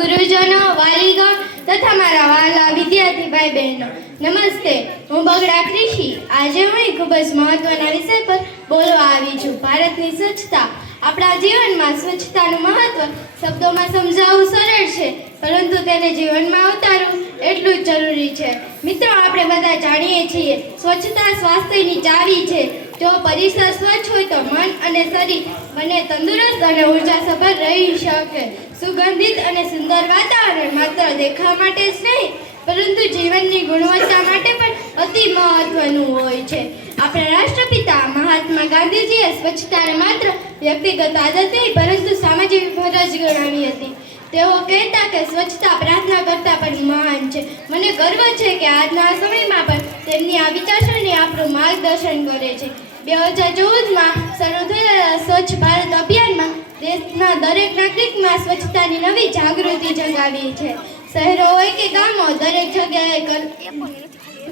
ગુરુજનો, વાલીગણ તથા મારા વાલા વિદ્યાર્થી ભાઈ બહેનો, નમસ્તે. હું બગડા કૃષિ. આજે હું ખૂબ જ મહત્વના વિષય પર બોલવા આવી છું. ભારતની સ્વચ્છતા. આપણા જીવનમાં સ્વચ્છતાનું મહત્વ શબ્દોમાં સમજાવવું સરળ છે, પરંતુ તેને જીવનમાં ઉતારવું એટલું જ જરૂરી છે. મિત્રો, આપણે બધા જાણીએ છીએ, સ્વચ્છતા સ્વાસ્થ્યની ચાવી છે. જો પરિસર સ્વચ્છ હોય તો મન અને શરીર બંને તંદુરસ્ત અને ઉર્જાસભર રહી શકે. સુગંધિત અને સુંદર વાતાવરણ માત્ર દેખાવ માટે જ નહીં, પરંતુ જીવનની ગુણવત્તા માટે પણ અતિ મહત્વનું હોય છે. આપણા રાષ્ટ્રપિતા મહાત્મા ગાંધીજીએ સ્વચ્છતાને માત્ર વ્યક્તિગત આદત નહીં, પરંતુ સામાજિક ફરજ ગણાવી હતી. તેઓ કહેતા કે સ્વચ્છતા પ્રાર્થના કરતાં પણ મહાન છે. મને ગર્વ છે કે આજના સમયમાં પણ તેમની આ વિચારસરણી આપણું માર્ગદર્શન કરે છે. 2014માં શરૂ થયેલા સ્વચ્છ ભારત અભિયાનમાં દેશના દરેક નાગરિકમાં સ્વચ્છતાની નવી જાગૃતિ જગાવી છે. શહેરો હોય કે ગામો, દરેક જગ્યાએ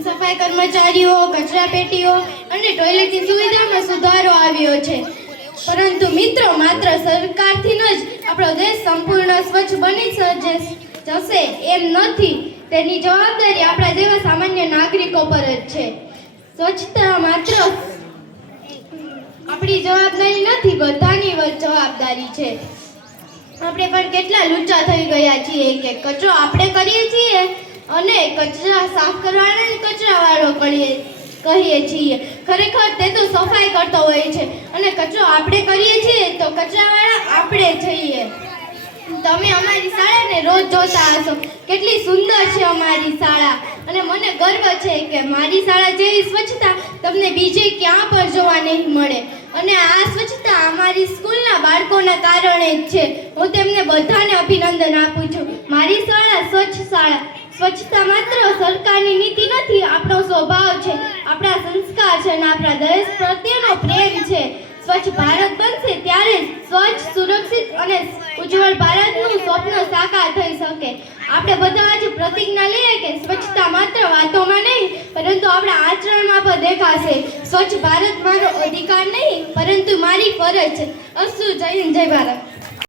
સફાઈ કર્મચારીઓ, કચરા પેટીઓ અને ટોયલેટની સુવિધામાં સુધારો આવ્યો છે. પરંતુ મિત્રો, માત્ર સરકારથી જ આપણો દેશ સંપૂર્ણ સ્વચ્છ બની જશે એમ નથી. તેની જવાબદારી આપણા જેવા સામાન્ય નાગરિકો પર જ છે. સ્વચ્છતા માત્ર આપણી જવાબદારી નથી, બધાની જવાબદારી છે. આપણે પણ કેટલા લુચ્ચા થઈ ગયા છીએ કે કચરો આપણે કરીએ છીએ અને કચરા સાફ કરવાને કચરાવાળો કહીએ છીએ. ખરેખર તે તો સફાઈ કરતો હોય છે અને કચરો આપણે કરીએ છીએ તો કચરાવાળા આપણે છીએ. તમે અમારી શાળાને રોજ જોતા હશો. કેટલી સુંદર છે અમારી શાળા, અને મને ગર્વ છે કે મારી શાળા જેવી સ્વચ્છતા તમને બીજે ક્યાં પણ જોવા નહીં મળે. અને આ સ્વચ્છતા અમારી સ્કૂલના બાળકોના કારણે જ છે. હું તેમને બધાને અભિનંદન આપું છું. મારી શાળા સ્વચ્છ શાળા. સ્વચ્છતા માત્ર સરકારની નીતિ નથી, આપણો સ્વભાવ છે, આપણા સંસ્કાર છે અને આપણા દેશ પ્રત્યેનો પ્રેમ છે. સ્વચ્છ ભારત બનશે ત્યારે સ્વચ્છ, સુરક્ષિત અને ઉજ્જવળ ભારતનું સ્વપ્ન સાકાર થઈ શકે. આપણે બધા આજે પ્રતિજ્ઞા લઈએ કે સ્વચ્છતા માત્ર વાતોમાં નહીં, પરંતુ આપણા આચરણમાં પણ દેખાશે. સ્વચ્છ ભારત મારો અધિકાર નહીં, પરંતુ મારી ફરજ છે. અસ્તુ. જય હિન્દ, જય ભારત.